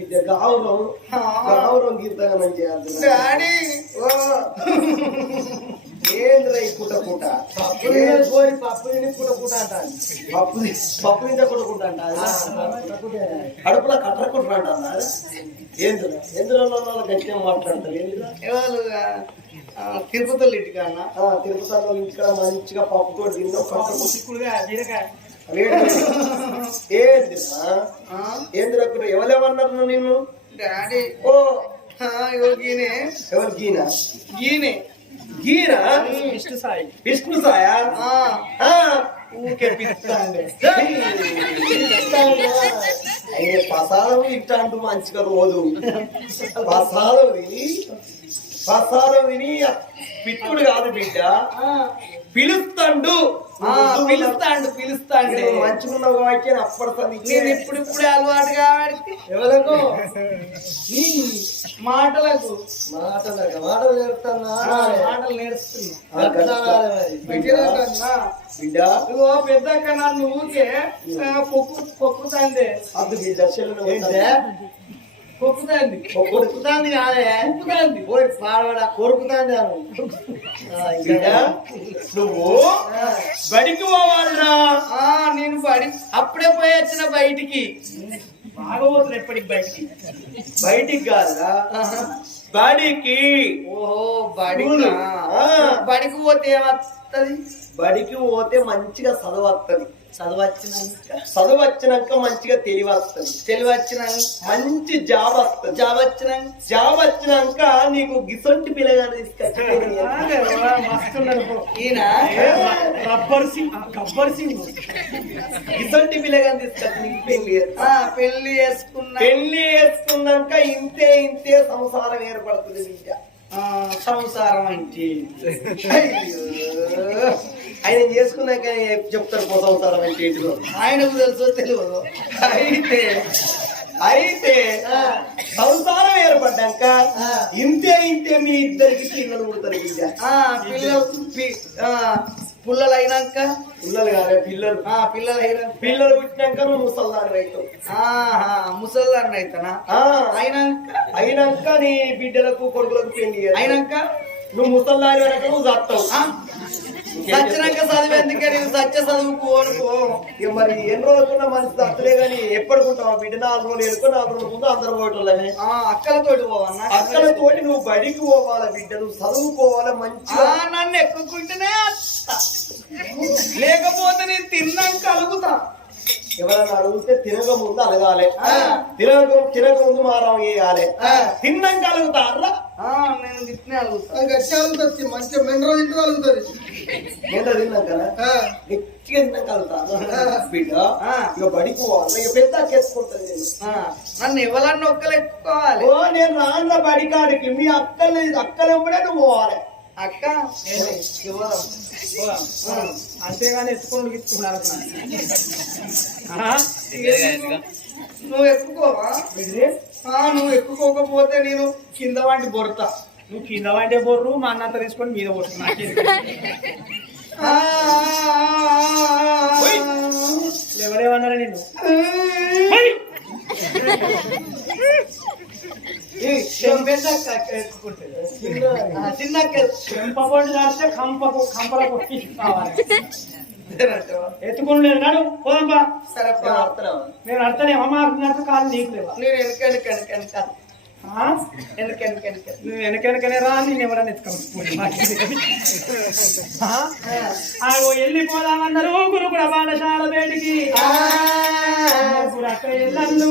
బిడ్డ గావురం గావురం గీతగానం చేయాలి ఏంద్రా ఈ కోరి పప్పు తిని పుట పుట అంటాను పప్పు పప్పు నిండా కొడుకుంటా కడుపులో కట్ర కుట్ర అంటారా ఏంద్రా? ఎందులో గట్టిగా మాట్లాడతారు ఏంద్రా? తిరుపతిలో ఇంటికాడ మంచిగా పప్పుతో తిన్నా. ఏంద్రా ఎవరెవరన్నారు నిన్ను? డాడీ. ఓ. గీనే. ఎవరు గీనా? గీనే. గీనా? విష్ణు సాయి. విష్ణు సాయా? ఆ, ఆ, ఊకే పిస్తాండే ఇట్లాంటి మంచిగా రోజు. పసారం విని పసారం విని పిట్టుడు కాదు బిడ్డ. పిలుస్తాండు. పిలుస్తాండు పిలుస్తాండే. నేను మంచిగున్నావు కాబట్టి అప్పటి నేను ఇప్పుడు ఇప్పుడే అలవాటు కాబట్టి. ఎవరకు నీ మాటలకు. మాటలు మాటలు నేర్పుతానా ఆ, మాటలు ఉంటుందా? బిడ్డ. పెద్దక్క నన్ను ఊకే ఆ, పొక్కు పొక్కుతాంది. అద్దు బిడ్డ పొక్కుతాంది కొడుకుతాంది కాదే. పొక్కుతాంది పోయి పాడవాడ కొరుకుతాంది అను. నువ్వు బడికి పోవాలిరా. ఆ నేను బడి అప్పుడే పోయి వచ్చిన బయటికి. బాగా పోతున్నా ఎప్పటికి బయటికి? బయటికి కాదురా. బడికి. ఓహో బడి. బడికి పోతే ఏమత్తది? బడికి పోతే మంచిగా చదువు వస్తుంది చదువు వచ్చినాక చదువు వచ్చినాక మంచిగా తెలివి వస్తుంది తెలివి వచ్చినాక మంచి జాబ్ వస్తుంది. జాబ్ వచ్చినాక జాబ్ వచ్చినాక నీకు గిసొంటి పిల్లగాని తీసుకొచ్చి. ఈయన? సింగ్ గబ్బర్ సింగ్. గిసొంటి పిల్లగాని తీసుకొచ్చి నీకు పెళ్ళి పెళ్ళి చేసుకున్నా పెళ్ళి చేసుకున్నాక ఇంతే ఇంతే సంసారం ఏర్పడుతుంది సంసారం అంటే. ఆయన చేసుకున్నాక చెప్తారు పో సంసారం అంటే ఏంటిదో ఆయనకు తెలుసో తెలియదు. అయితే అయితే సంసారం ఏర్పడ్డాక ఇంతే ఇంతే మీ ఇద్దరికి పిల్లలు పుడతారు పిల్లలు పుల్లలు అయినాక పిల్లలు కాదే పిల్లలు. ఆ పిల్లలు అయినాక పిల్లలు పుట్టినాక నువ్వు ముసల్దాని అవుతావు అయితేనా? ఆ, అయినాక? అయినాక నీ బిడ్డలకు కొడుకులకు పెళ్ళి. అయినాక? నువ్వు ముసల్దాని వెనక నువ్వు చస్తావు. ఆ, సచ్చినాక చదివి ఎందుకే నేను సత్య చదువుకు అనుకో ఇక మరి ఎన్ని రోజులున్న మనిషి చస్తలే కానీ ఎప్పటికుంటావు? బిడ్డ నాలుగు రోజులు ఎరుకో నాలుగు రోజుల ముందు అందరు ఆ అక్కలతోటి పోవన్నా అక్కడ తోటి నువ్వు బడికి పోవాలా బిడ్డ? నువ్వు చదువుకోవాలా మంచిగా? నన్ను ఎక్కుకుంటేనే. లేకపోతే నేను తిన్నాక అలుగుతా. ఎవరైనా అడిగితే తినక ముందు అలగాలి ఆ. తినక తినక ముందు మారం వేయాలి. తిన్నాక అలుగుతారా ఆ, నేను తిట్టినే అలుగుతా గట్టి అలుగుతుంది మంచిగా మినరల్ ఇంటి అలుగుతుంది ఎంత తిన్నాక గట్టిగా తిన్నాక అలుగుతారా బిడ్డ ఆ. ఇక బడికి పోవాలి ఇక పెద్ద కేసుకుంటుంది నేను. నన్ను ఎవరన్నా ఒక్కలు ఎక్కుకోవాలి ఓ నేను రాన్న బడికాడికి మీ అక్కలు అక్కలెప్పుడే నువ్వు పోవాలి. అక్క? అంతేగాని ఎత్తుకొని ఇచ్చుకున్నారు నువ్వు ఎక్కుకోవా ఆ, నువ్వు ఎక్కుకోకపోతే నేను కింద వంటి బొరతా. నువ్వు కింద వండే బొర్రు మా అన్నంత తీసుకొని మీద పోతున్నా. ఎవరేమన్నారా నిన్ను? చిన్నక్క చెంపబడి రాస్తే కంపకు కంపల కొట్టి కావాలి? ఎత్తుకొని లేదు నాడు పోదాంపా సరే. నేను అమ్మ నాకు కాదు నీకు లేవా నేను వెనక వెనక వెనక నువ్వు వెనకెనకనే రా నేను ఎవరన్నా ఎత్తుకొని వెళ్ళిపోదామన్నారు గురుకుల పాఠశాల బయటికి. అక్కడ వెళ్ళండు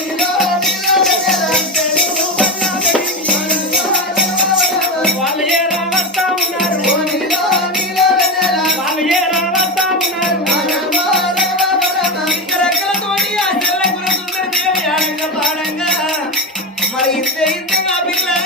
faith, then I'll be glad.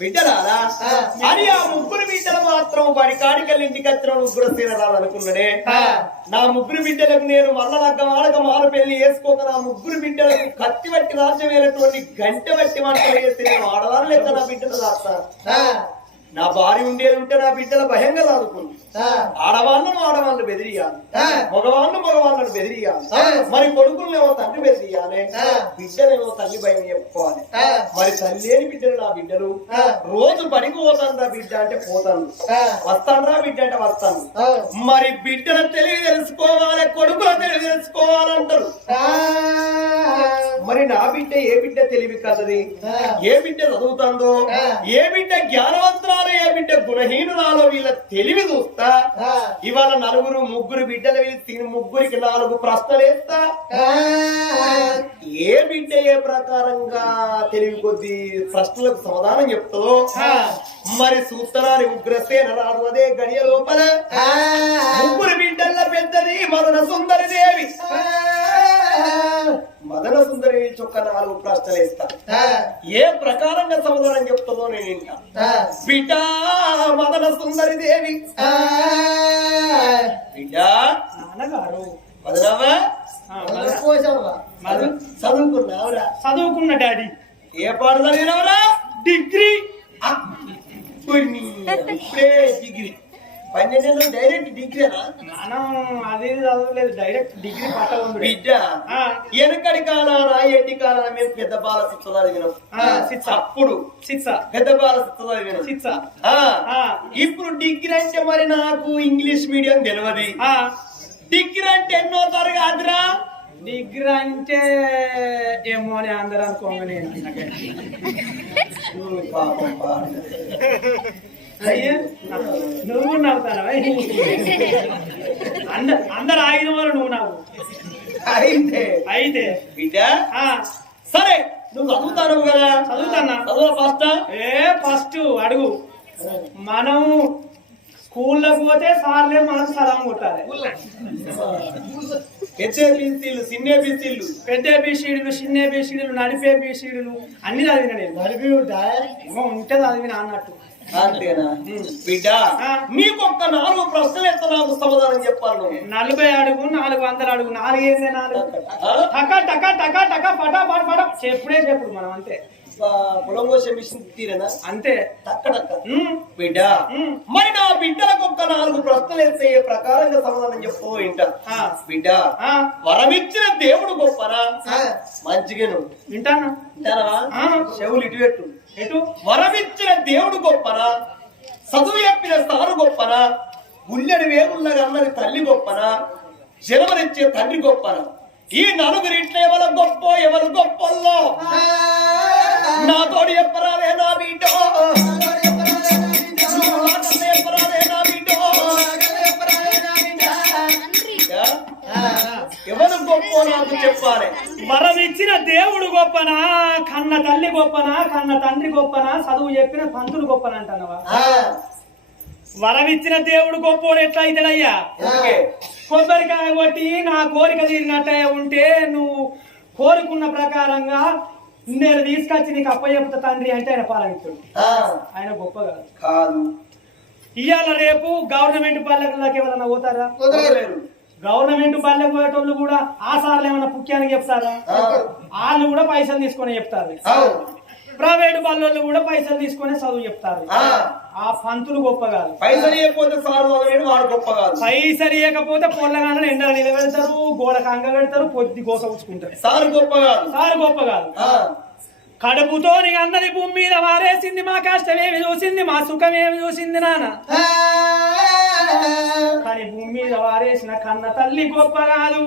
బిడ్డలారా అని ఆ ముగ్గురు బిడ్డలు మాత్రం వాడి కాడికెళ్ళి ఇంటికి వచ్చిన ముగ్గురు సీనరాలు అనుకున్నాడే. నా ముగ్గురు బిడ్డలకు నేను మల్ల లగ్గం ఆడక మారు పెళ్ళి వేసుకోక నా ముగ్గురు బిడ్డలకు కత్తి పట్టి రాజ్యమైనటువంటి గంట పట్టి వంటలు చేసి నేను ఆడవాళ్ళు లెక్క నా బిడ్డలు రాస్తాను నా భార్య ఉండేది ఉంటే నా బిడ్డల భయంగా చదువుకుంది ఆడవాళ్ళను ఆడవాళ్ళు బెదిరియాలి. మగవాళ్ళు మగవాళ్ళను బెదిరియాలి. మరి కొడుకులనేమో తండ్రి బెదిరియాలి. బిడ్డలేమో తల్లి భయం చెప్పుకోవాలి. మరి తల్లి లేని బిడ్డలు నా బిడ్డలు. రోజు పనికి పోతాను బిడ్డ అంటే పోతాను. వస్తాను రా బిడ్డ అంటే వస్తాను. మరి బిడ్డల తెలివి తెలుసుకోవాలి కొడుకుల తెలివి తెలుసుకోవాలంటారు నా బిడ్డ ఏ బిడ్డ తెలివి కలది ఏ బిడ్డ చదువుతుందో? ఏ బిడ్డ జ్ఞానవంతురాలు? ఏ బిడ్డ గుణహీనురాలో? వీళ్ళ తెలివి చూస్తా. ఇవాళ నలుగురు ముగ్గురు బిడ్డలు ముగ్గురికి నాలుగు ప్రశ్నలు వేస్తా. ఏ బిడ్డ ఏ ప్రకారంగా తెలివి కొద్ది ప్రశ్నలకు సమాధానం చెప్తుందో? మరి సూత్రాన్ని ఉగ్రసేన రాదు అదే గడియ లోపల. ముగ్గురు బిడ్డల పెద్దది మదన సుందరి దేవి. మదన సుందరి చొక్క నాలుగు ప్రశ్నలు వేస్తా. ఏ ప్రకారంగా సమాధానం చెప్తుందో నేను ఇంకా బిడ్డ మదన సుందరి దేవి. బిడ్డ నాన్నగారు. మదనవ్వా ఆ, మదన- మదన చదువుకున్నావురా? చదువుకున్న డాడీ. ఏ పాడు చదివినవరా? డిగ్రీ. ఇప్పుడే డిగ్రీ. డైరెక్ట్ డిగ్రీనా అది చదవలేదు డైరెక్ట్ డిగ్రీ బిడ్డ. వెనకడి కాలాన కాలాన మేము పెద్ద బాల శిక్ష చదివినాం శిక్ష. అప్పుడు శిక్ష. పెద్ద బాల శిక్ష. చదివినాం శిక్ష. ఇప్పుడు డిగ్రీ అంటే మరి నాకు ఇంగ్లీష్ మీడియం తెలియదు. డిగ్రీ అంటే ఎన్నో తరగతిరా డిగ్రీ అంటే ఏమో అని అందరూ పాపం. అయ్యా? నువ్వు నవ్వుతానవా అంద అందరు ఆగిన వాళ్ళు నువ్వు నవ్వు. అయితే. అయితే. బిడ్డ? సరే నువ్వు చదువుతాను కదా? చదువుతానా? చదువు ఫస్ట్. ఏ ఫస్ట్ అడుగు. మనం స్కూల్లోకి పోతే సార్లే మనకు సలాం కొట్టాలి. హెచ్ఏబిసిలు సిన్నే బిసిలు. పెద్ద బీసీడీలు చిన్న బీసీడీలు నడిపే బీసీడీలు అన్ని చదివిన నేను. నడిపి ఉంటే చదివిన అన్నట్టు. అంతేనా బిడ్డ. నీకొక్క నాలుగు ప్రశ్నలు ఎత్త నాకు సమాధానం చెప్పాలి నువ్వు. నలభై అడుగు నాలుగు వందల అడుగు నాలుగు ఆ? టక టక టక టక పట పట పట చెప్పుడే చెప్పుడు మనం అంతే పొలం కోసే మిషన్ తీరేనా? అంతే. టక్కడక్క ఉమ్, బిడ్డ. మరి నా బిడ్డలకు ఒక్క నాలుగు ప్రశ్నలు వేస్తే ఏ ప్రకారంగా సమాధానం చెప్పు ఇంట. ఆ. బిడ్డ ఆ, వరమిచ్చిన దేవుడు గొప్పనా మంచిగా నువ్వు వింటాను. వింటానవా ఆ. చెవులు ఇటు పెట్టు. ఎటు? వరమిచ్చిన దేవుడు గొప్పనా చదువు చెప్పిన సారు గొప్పనా గుల్లెడు వేగుళ్ళగా అన్నది తల్లి గొప్పనా జన్మనిచ్చే తండ్రి గొప్పనా ఈ నలుగురు ఇట్లా ఎవరు గొప్ప ఎవరు గొప్పల్లో నా చెప్పరాదే నా బిడ్డ. ఎవరు గొప్ప నాకు చెప్పాలి. వరం ఇచ్చిన దేవుడు గొప్పనా కన్న తల్లి గొప్పనా కన్న తండ్రి గొప్పనా చదువు చెప్పిన పంతులు గొప్పన అంటానవా వరం ఇచ్చిన దేవుడు గొప్పోడు ఎట్లా అవుతాడయ్యా ఓకే. కొబ్బరికాయ కొట్టి నా కోరిక తీరినట్టే ఉంటే నువ్వు కోరుకున్న ప్రకారంగా నేను తీసుకొచ్చి నీకు అప్పయ్యపుత తండ్రి అంటే ఆయన పాలనిస్తాడు ఆ, ఆయన గొప్ప కాదు. కాదు. ఇవాళ రేపు గవర్నమెంట్ పల్లెలకు ఎవరైనా పోతారా. గవర్నమెంట్ పల్లెకు పోయేటోళ్ళు కూడా ఆ సార్లు ఏమైనా పుక్యానికి చెప్తారా? వాళ్ళు కూడా పైసలు తీసుకొని చెప్తారు. ప్రైవేట్ బళ్ళోళ్ళు కూడా పైసలు తీసుకొని చదువు చెప్తారు. ఆ, పంతులు గొప్ప కాదు. పైసలు ఇవ్వకపోతే సార్ వాడు గొప్ప కాదు. పైసలు ఇవ్వకపోతే పొల్లగానే ఎండలు నిలబెడతారు గోడ కంగ పెడతారు పొద్దు గోస ఉంచుకుంటారు సార్ గొప్ప కాదు. సార్ గొప్ప కాదు. కడుపుతో నీ అన్నది భూమి మీద వారేసింది మా కష్టమేమి చూసింది మా సుఖమేమి చూసింది నాన్న. కానీ భూమి మీద వారేసిన కన్న తల్లి గొప్ప కాదు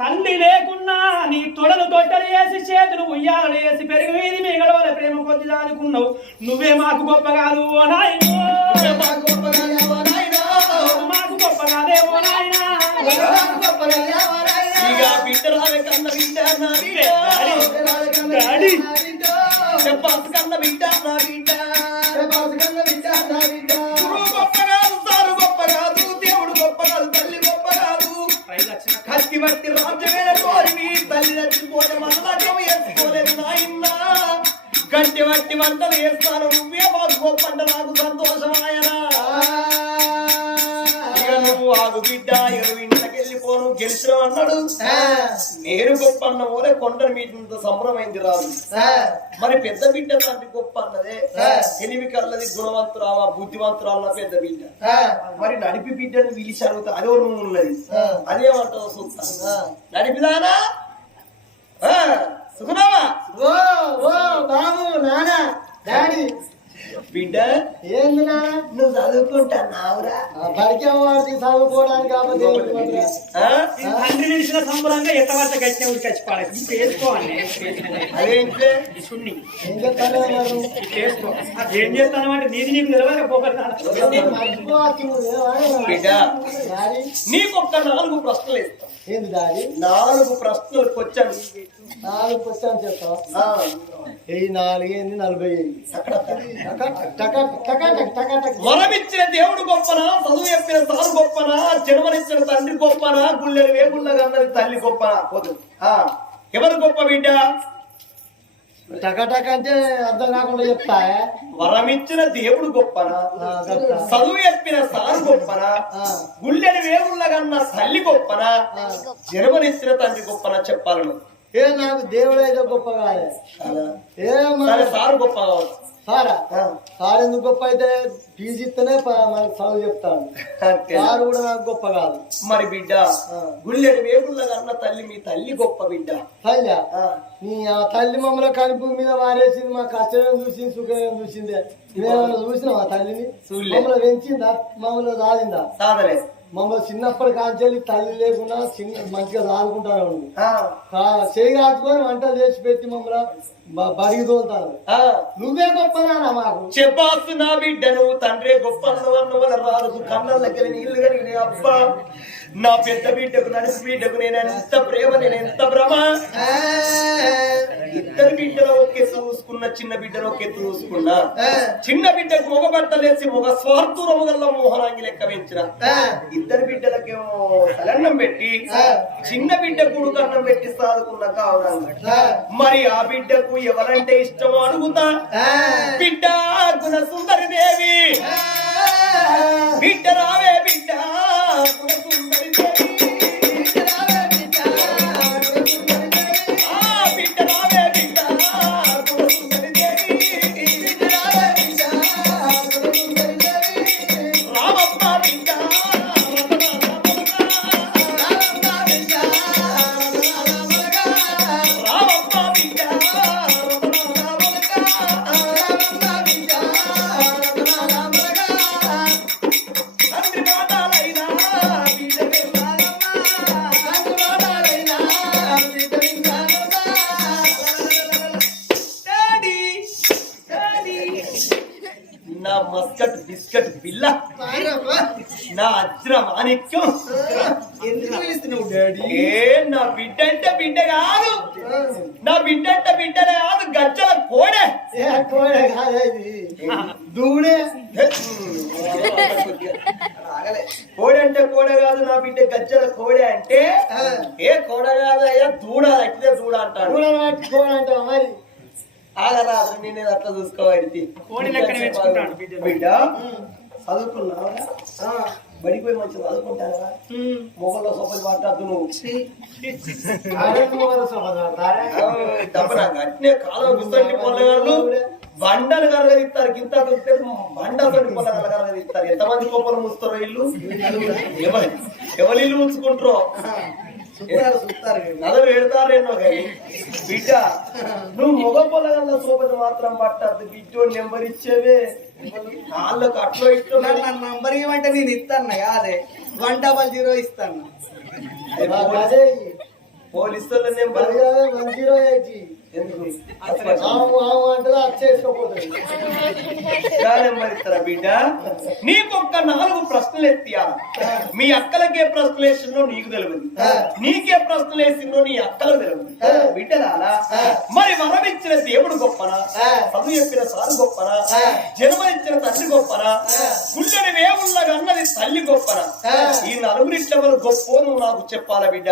తల్లి లేకున్నా నీ తొడలు తొట్టలు వేసి చేతులు ఉయ్యాలు వేసి పెరుగు వీధి మీ గడవల ప్రేమ కొద్ది దానుకున్నావు నువ్వే మాకు గొప్ప కాదు ఓ నాయనో. మాకు గొప్ప కాదు, ఓ నాయనా. కన్న బిడ్డ నా బిడ్డ. కన్న బిడ్డ నా బిడ్డ. వంటలు వేస్తాను నువ్వే మాకు గొప్ప అంటే సంతోషం ఆయన ఇక నువ్వు ఆగు బిడ్డ ఇక నువ్వు గెలిచిన అన్నాడు. నేను గొప్ప అన్న ఓరే కొండను మీటింత సంబరమైంది రాదు మరి పెద్ద బిడ్డ లాంటి గొప్ప అన్నదే. తెలివి కల్లది గుణవంతురావా బుద్ధివంతురాల పెద్ద బిడ్డ. మరి నడిపి బిడ్డను పిలిచి అడుగుతా అదే నువ్వు ఉన్నది అదేమంటావు చూస్తా నడిపిదానా? ఓ ఓ బాబు డాడీ. బిడ్డ? ఏంది నాన్న? నువ్వు బడికే చదువుకోవడానికి తండ్రి సంబరంగా ఎత్తవర్త గచ్చిన ఊరికి వచ్చి పాడకి సున్ని. ఏం చెప్తాను మరి? చేసుకో. ఏం చేస్తాను అంటే నీది నీకు? బిడ్డ నీకొక్క నాలుగు ప్రశ్నలు ఏంది నాలుగు ప్రశ్నలకు వచ్చాను నాలుగు పుస్తకం చెప్తావు ఆ, వెయ్యి నాలుగు ఏంది నలభై వరమిచ్చిన దేవుడు గొప్పనా? చదువు చెప్పిన సారు గొప్పనా? జన్మనిచ్చిన తండ్రి గొప్పనా? గుళ్ళెలు వేగుళ్ళగా అన్నది తల్లి గొప్పనా పోదు. ఆ, ఎవరు గొప్ప బిడ్డ? టక టక అంటే అర్థం కాకుండా చెప్తా వరమిచ్చిన దేవుడు గొప్పనా. చదువు చెప్పిన సారు గొప్పనా? వేగుళ్ళగా అన్న తల్లి గొప్పనా? జన్మనిచ్చిన తండ్రి గొప్పనా చెప్పాలను? ఏ నాకు దేవుడు అయితే గొప్ప కాదు ఏ సరే సారు గొప్ప కావచ్చు. సారా ఎందుకు గొప్ప అయితే? ఫీజు ఇస్తేనే మనకు చదువు చెప్తాను. సార్ కూడా నాకు గొప్ప కాదు. మరి బిడ్డ. గుళ్ళెడు వేగుళ్ళగా అన్న తల్లి మీ తల్లి గొప్ప బిడ్డ. తల్లి ఆ, నీ ఆ తల్లి మమ్మల్ని కడుపు మీద వారేసింది మా కష్టం చూసింది సుఖం చూసిందే. మేము చూసినాం ఆ తల్లిని. మమ్మల్ని పెంచిందా? మమ్మల్ని సాధిందా? సాధలే. మమ్మల్ని చిన్నప్పటి కాంచెల్లి తల్లి లేకుండా చిన్న మంచిగా సాదుకుంటారు ఆ, చేయి కాచుకొని వంటలు చేసి పెట్టి మమ్మల్ని తోలుతాను నువ్వే గొప్ప మాకు. చెప్పాసు నా బిడ్డను తండ్రి గొప్ప వల్ల రాదు కళ్ళకి నీళ్ళు కలిగిన అబ్బా. నా పెద్ద బిడ్డకు నడుసు బిడ్డకు నేను ఎంత ప్రేమ నేను ఎంత భ్రమ. ఇద్దరు బిడ్డలు ఒక చూసుకున్న చిన్న బిడ్డను ఒక చూసుకున్నా. చిన్న బిడ్డకు మొగ బట్టలేసి మొగ స్వార్థురము గల్ల మోహనాంగి లెక్క పెంచిన. ఇద్దరు బిడ్డలకేమో తలన్నం పెట్టి చిన్న బిడ్డ కొడుకు అన్నం పెట్టి సాదుకున్న కావున. మరి ఆ బిడ్డకు ఎవరంటే ఇష్టమో అడుగుతా. బిడ్డ గుణ సుందరి దేవి బిడ్డ రావే బిడ్డ గుణ సుందరి దేవి. నా మస్కట్ బిస్కట్ బిల్ల. నా అజ్ర మాణిక్యం ఏ నా బిడ్డ అంటే బిడ్డ కాదు. నా బిడ్డ అంటే బిడ్డనే కాదు గజ్జల కోడే. కోడే కాదే దూడే. కోడి అంటే కోడే కాదు నా బిడ్డ గజ్జల కోడే అంటే ఏ కోడ కాదు అయ్యా దూడ అట్లే దూడ అంటాడు పట్టుకోనంటే మరి? నేను అట్లా చూసుకోవాలి. బిడ్డ చదువుకున్నావా? బడికి పోయి మంచిగా చదువుకుంటారా మొగల్లో నువ్వు. దప్పన అట్నే కాలం గుర్తండి పొల్లగాళ్ళు బండలు కలగదిస్తారు గింత దొరికితే బండ తోటి పొల్లగాళ్ళు కలగదిస్తారు ఎంతమంది కోపలు ముస్తారో ఇల్లు ఎవరి ఎవరి ఇల్లు ఉంచుకుంటారో? నదులు పెడతారేనో కానీ బిడ్డ నువ్వు మొగ పొలగల్ల సోపతి మాత్రం పట్టద్దు బిడ్డో నెంబర్ ఇచ్చేవే. వాళ్ళకు అట్లో ఇట్లో నా నంబర్ ఇవ్వమంటే నేను ఇస్తాను కాదే. వన్ డబల్ జీరో ఇస్తాను అదే పోలీసుల నెంబర్. వన్ జీరో ఎయిట్ ఎందుకు? బిడ్డ? నీకొక్క నాలుగు ప్రశ్నలు ఎత్తియా? మీ అక్కలకే ప్రశ్నలు వేసిందో నీకు తెలియదు. నీకే ప్రశ్నలు వేసిందో నీ అక్కలకు తెలియదు. బిడ్డలాలా మరి వరం ఇచ్చిన దేవుడు గొప్పనా? చదువు చెప్పిన సారు గొప్పనా? జన్మనిచ్చిన తండ్రి గొప్పనా? గుళ్ళని వేవుళ్ళగా అన్నది తల్లి గొప్పనా? ఈ నలుగురిట్ల వాళ్ళు గొప్ప నువ్వు నాకు చెప్పాలా బిడ్డ?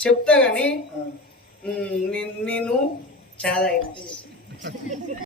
చెప్తా గాని నేను చాలా